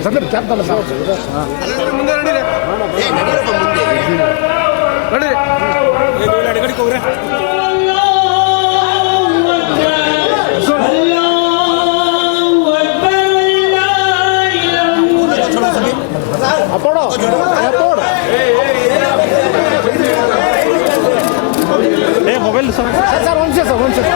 Sir cap ತಲ್ಲ sir ಮುಂದೆ ನಡೀರಿ ಏ ನಡೀರಪ್ಪ ಮುಂದೆ ನಡೀರಿ ಅಡಿಗಡಿಗೆ ಹೋಗ್ರೆ ಅಪ್ಪೋಡು ಅಪ್ಪೋಡು ಏ ಮೊಬೈಲ್ ಸರ್ ಸರ್ ಸರ್ ಒಂದು ಸರ್ ಒಂದು ಸರ್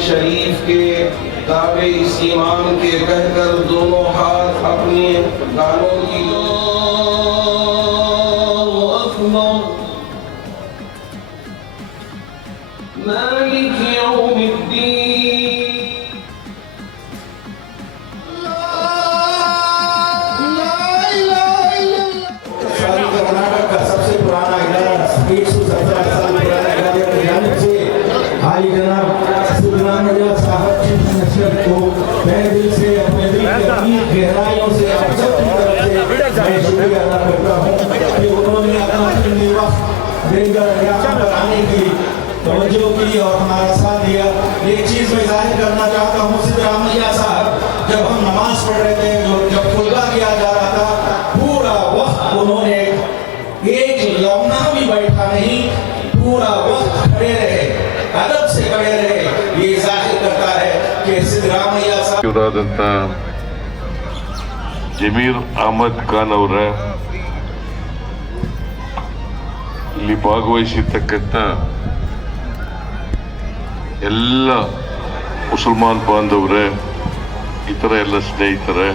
شریف کے تابع اس ایمان کے کہہ کر دونوں ہاتھ اپنے گانوں کی मिलकर आने की तवज्जो की और हमारा साथ दिया एक चीज़ मैं ज़ाहिर करना चाहता हूँ सिद्धरामैया साहब जब हम नमाज़ पढ़ रहे थे जो जब खुलबा किया जा रहा था पूरा वक्त उन्होंने एक लौना भी बैठा नहीं पूरा वक्त खड़े रहे अदब से खड़े रहे ये ज़ाहिर करता है कि सिद्धरामैया साहब जमीर अहमद खान और ಇಲ್ಲಿ ಭಾಗವಹಿಸಿರ್ತಕ್ಕಂಥ ಎಲ್ಲ ಮುಸಲ್ಮಾನ್ ಬಾಂಧವರೇ, ಇತರ ಎಲ್ಲ ಸ್ನೇಹಿತರೆ,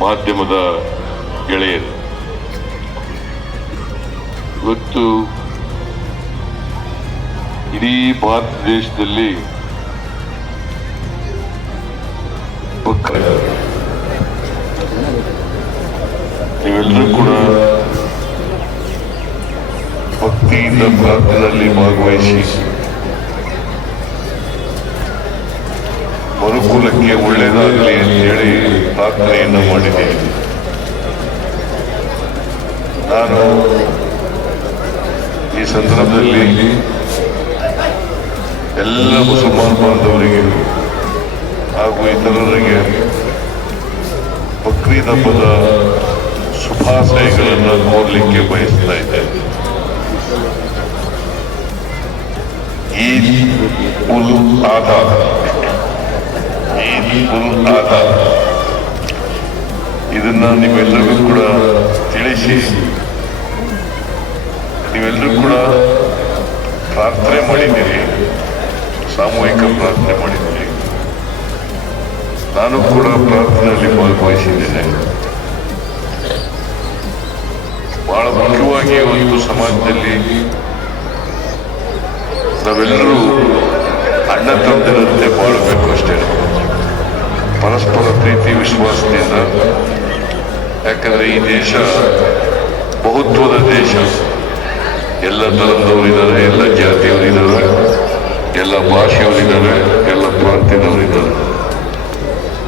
ಮಾಧ್ಯಮದ ಗೆಳೆಯರು. ಇವತ್ತು ಇಡೀ ಭಾರತ ದೇಶದಲ್ಲಿ ನೀವೆಲ್ಲರೂ ಕೂಡ ಭಕ್ತಿಯಿಂದ ಪ್ರಾರ್ಥನೆಯಲ್ಲಿ ಭಾಗವಹಿಸಿ ಮನುಕೂಲಕ್ಕೆ ಒಳ್ಳೆಯದಾಗಲಿ ಅಂತೇಳಿ ಪ್ರಾರ್ಥನೆಯನ್ನು ಮಾಡಿದ್ದೇನೆ ನಾನು ಈ ಸಂದರ್ಭದಲ್ಲಿ ಎಲ್ಲ ಮುಸಲ್ಮಾನ್ ಬಾಂಧವರಿಗೆ ಹಾಗೂ ಇತರರಿಗೆ ಬಕ್ರೀದ್ ಹಬ್ಬದ ಶುಭಾಶಯಗಳನ್ನು ಕೋರಲಿಕ್ಕೆ ಬಯಸ್ತಾ ಇದ್ದೇನೆ. ಈದ್ ಉಲ್ ಆದಾ ಈದ್ ಉಲ್ ಆದಾ ಇದನ್ನ ನೀವೆಲ್ಲರಿಗೂ ಕೂಡ ತಿಳಿಸಿ. ನೀವೆಲ್ಲರೂ ಕೂಡ ಪ್ರಾರ್ಥನೆ ಮಾಡಿದ್ದೀರಿ. ಸಾಮೂಹಿಕ ಪ್ರಾರ್ಥನೆ ಮಾಡಿದ್ದೀರಿ. ನಾನು ಕೂಡ ಪ್ರಾರ್ಥನೆಯಲ್ಲಿ ಭಾಗವಹಿಸಿದ್ದೇನೆ. ಬಹಳ ಮುಖ್ಯವಾಗಿ ಒಂದು ಸಮಾಜದಲ್ಲಿ ನಾವೆಲ್ಲರೂ ಅಣ್ಣ ತಂದಿರಂತೆ ಬಾಳಬೇಕು ಅಷ್ಟೇ. ಪರಸ್ಪರ ಪ್ರೀತಿ, ವಿಶ್ವಾಸದಿಂದ. ಯಾಕಂದ್ರೆ ಈ ದೇಶ ಬಹುತ್ವದ ದೇಶ. ಎಲ್ಲ ಧರ್ಮದವರಿದ್ದಾರೆ, ಎಲ್ಲ ಜಾತಿಯವರಿದ್ದಾರೆ, ಎಲ್ಲ ಭಾಷೆಯವರಿದ್ದಾರೆ, ಎಲ್ಲ ಪ್ರಾಂತ್ಯದವರಿದ್ದಾರೆ.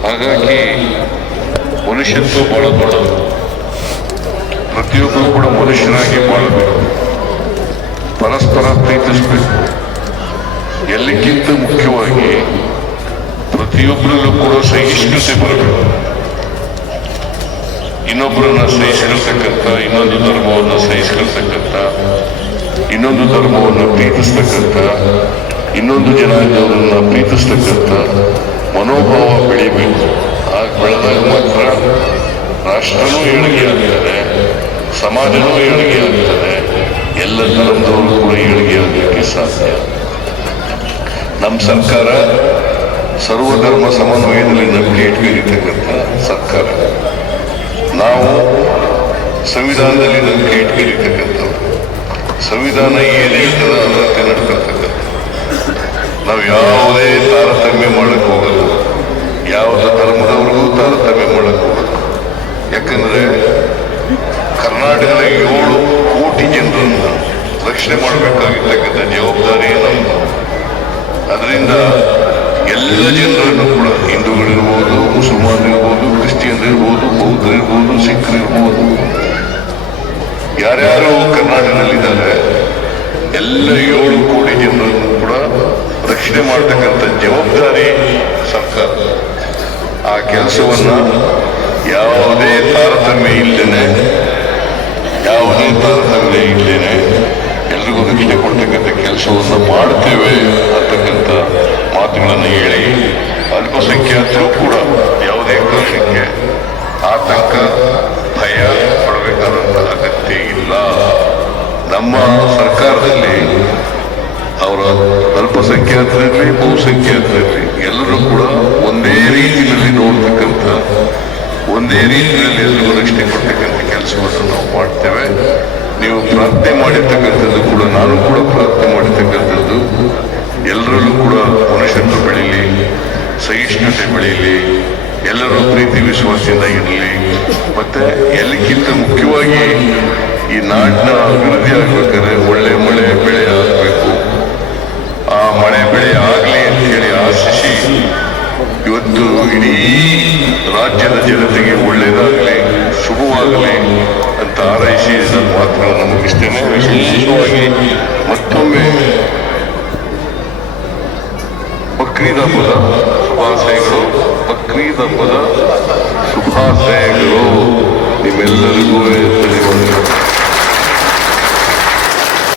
ಹಾಗಾಗಿ ಮನುಷ್ಯತ್ವ ಬಹಳ ದೊಡ್ಡದು. ಪ್ರತಿಯೊಬ್ಬರು ಕೂಡ ಮನುಷ್ಯನಾಗಿ ಮಾಡಬೇಕು ಪರಸ್ಪರ ಪ್ರೀತಿಸಬೇಕು. ಎಲ್ಲಕ್ಕಿಂತ ಮುಖ್ಯವಾಗಿ ಪ್ರತಿಯೊಬ್ಬರಲ್ಲೂ ಕೂಡ ಸಹಿಷ್ಣುತೆ ಬರಬೇಕು. ಇನ್ನೊಬ್ಬರನ್ನ ಸಹಿಸ್ಕೊಳ್ತಕ್ಕಂಥ, ಇನ್ನೊಂದು ಧರ್ಮವನ್ನು ಸಹಿಸ್ಕೊಳ್ತಕ್ಕಂಥ, ಇನ್ನೊಂದು ಧರ್ಮವನ್ನು ಪ್ರೀತಿಸ್ತಕ್ಕಂಥ, ಇನ್ನೊಂದು ಜನಾಂಗವನ್ನು ಪ್ರೀತಿಸ್ತಕ್ಕಂಥ ಮನೋಭಾವ ಬೆಳಿಬೇಕು. ಆಗ ಬೆಳೆದಾಗ ಮಾತ್ರ ರಾಷ್ಟ್ರನೂ ಏಳಿಗೆ ಆಗ್ತದೆ, ಸಮಾಜನೂ ಏಳಿಗೆ ಆಗ್ತದೆ ಎಲ್ಲ ಧರ್ಮದವರು ಕೂಡ ಏಳಿಗೆ ಆಗಲಿಕ್ಕೆ ಸಾಧ್ಯ. ನಮ್ಮ ಸರ್ಕಾರ ಸರ್ವಧರ್ಮ ಸಮನ್ವಯದಲ್ಲಿ ನಂಬಿಕೆ ಇಟ್ಕೊಂಡಿರ್ತಕ್ಕಂಥ ಸರ್ಕಾರ. ನಾವು ಸಂವಿಧಾನದಲ್ಲಿ ನಂಬಿಕೆ ಇಟ್ಕೊಂಡಿರ್ತಕ್ಕಂಥವ್ರು ಸಂವಿಧಾನ ಏನೇ ಇರ್ತದೆ ಅದರಂತೆ ನಡ್ಕೊಳ್ತಕ್ಕಂಥ ನಾವು ಯಾವುದೇ ತಾರತಮ್ಯ ಮಾಡಕ್ಕೆ ಹೋಗಲ್ಲ. ಯಾವುದೇ ಧರ್ಮದವ್ರಿಗೂ ತಾರತಮ್ಯ ಮಾಡಕ್ಕೆ ಹೋಗಲ್ಲ. ಯಾಕಂದ್ರೆ ಕರ್ನಾಟಕದ ಏಳು ಕೋಟಿ ಜನರನ್ನು ರಕ್ಷಣೆ ಮಾಡಬೇಕಾಗಿರ್ತಕ್ಕಂಥ ಜವಾಬ್ದಾರಿ ನಮ್ದು. ಅದರಿಂದ ಎಲ್ಲ ಜನರನ್ನು ಕೂಡ ಹಿಂದೂಗಳಿರ್ಬೋದು ಸಿಖ್ ಕ್ರಿಶ್ಚಿಯನ್ರಿರ್ಬೋದು, ಬೌದ್ಧರಿರ್ಬೋದು, ಸಿಖ್ರಿರ್ಬೋದು. ಯಾರ್ಯಾರು ಕರ್ನಾಟಕದಲ್ಲಿದ್ದಾರೆ, ಎಲ್ಲ ಏಳು ಕೋಟಿ ಜನರನ್ನು ಕೂಡ ರಕ್ಷಣೆ ಮಾಡತಕ್ಕಂಥ ಜವಾಬ್ದಾರಿ ಸರ್ಕಾರ. ಆ ಕೆಲಸವನ್ನು ಯಾವುದೇ ತಾರತಮ್ಯ ಇಲ್ಲದೆ ಯಾವುದೇ ತಾರತಮ್ಯ ಇಲ್ಲದೆ ಎಲ್ರಿಗೂ ರಕ್ಷಣೆ ಕೊಡ್ತಕ್ಕಂಥ ಕೆಲಸವನ್ನು ಮಾಡ್ತೇವೆ. ಮಾತುಗಳನ್ನು ಹೇಳಿ ಅಲ್ಪಸಂಖ್ಯಾತರು ಕೂಡ ಯಾವುದೇ ಕಾರಣಕ್ಕೆ ಆತಂಕ, ಭಯ ಪಡಬೇಕಾದಂತಹ ಅಗತ್ಯ ಇಲ್ಲ. ನಮ್ಮ ಸರ್ಕಾರದಲ್ಲಿ ಅವರ ಅಲ್ಪಸಂಖ್ಯಾತರಿರಲಿ, ಬಹುಸಂಖ್ಯಾತರಿರಲಿ ಎಲ್ಲರೂ ಕೂಡ ಒಂದೇ ರೀತಿಯಲ್ಲಿ ನೋಡ್ತಕ್ಕಂಥ, ಒಂದೇ ರೀತಿಯಲ್ಲಿ ಎಲ್ಲರೂ ರಕ್ಷಣೆ ಕೊಡ್ತಕ್ಕಂಥ ಕೆಲಸವನ್ನು ನಾವು ಮಾಡ್ತೇವೆ. ನೀವು ಪ್ರಾರ್ಥನೆ ಮಾಡಿರ್ತಕ್ಕಂಥದ್ದು ಕೂಡ, ನಾನು ಕೂಡ ಪ್ರಾರ್ಥನೆ ಮಾಡಿರ್ತಕ್ಕಂಥದ್ದು ಎಲ್ಲರಲ್ಲೂ ಕೂಡ ಮನುಷ್ಯತ್ವ ಬೆಳೀಲಿ, ಸಹಿಷ್ಣುತೆ ಬೆಳೀಲಿ ಎಲ್ಲರೂ ಪ್ರೀತಿ ವಿಶ್ವಾಸದಿಂದ ಇರಲಿ. ಮತ್ತೆ ಎಲ್ಲಕ್ಕಿಂತ ಮುಖ್ಯವಾಗಿ ಈ ನಾಡಿನ ಅಭಿವೃದ್ಧಿ ಆಗಬೇಕಾದ್ರೆ ಒಳ್ಳೆ ಮಳೆ, ಬೆಳೆ ಆಗಬೇಕು. ಆ ಮಳೆ, ಬೆಳೆ ಆಗಲಿ ಅಂತ ಹೇಳಿ ಆಶಿಸಿ, ಇವತ್ತು ಇಡೀ ರಾಜ್ಯದ ಜನತೆಗೆ ಒಳ್ಳೆಯದಾಗಲಿ, ಶುಭವಾಗಲಿ ಅಂತ ಆರೈಸಿ ನನ್ನ ಮಾತುಗಳನ್ನು ನಮಗಿಷ್ಟೇ ವಿಶೇಷವಾಗಿ ಮತ್ತೊಮ್ಮೆ ಬಕ್ರೀದ್ ಹಬ್ಬದ ಶುಭಾಶಯಗಳು ಬಕ್ರೀದ್ ಹಬ್ಬದ ಶುಭಾಶಯಗಳು ನಿಮ್ಮೆಲ್ಲರಿಗೂ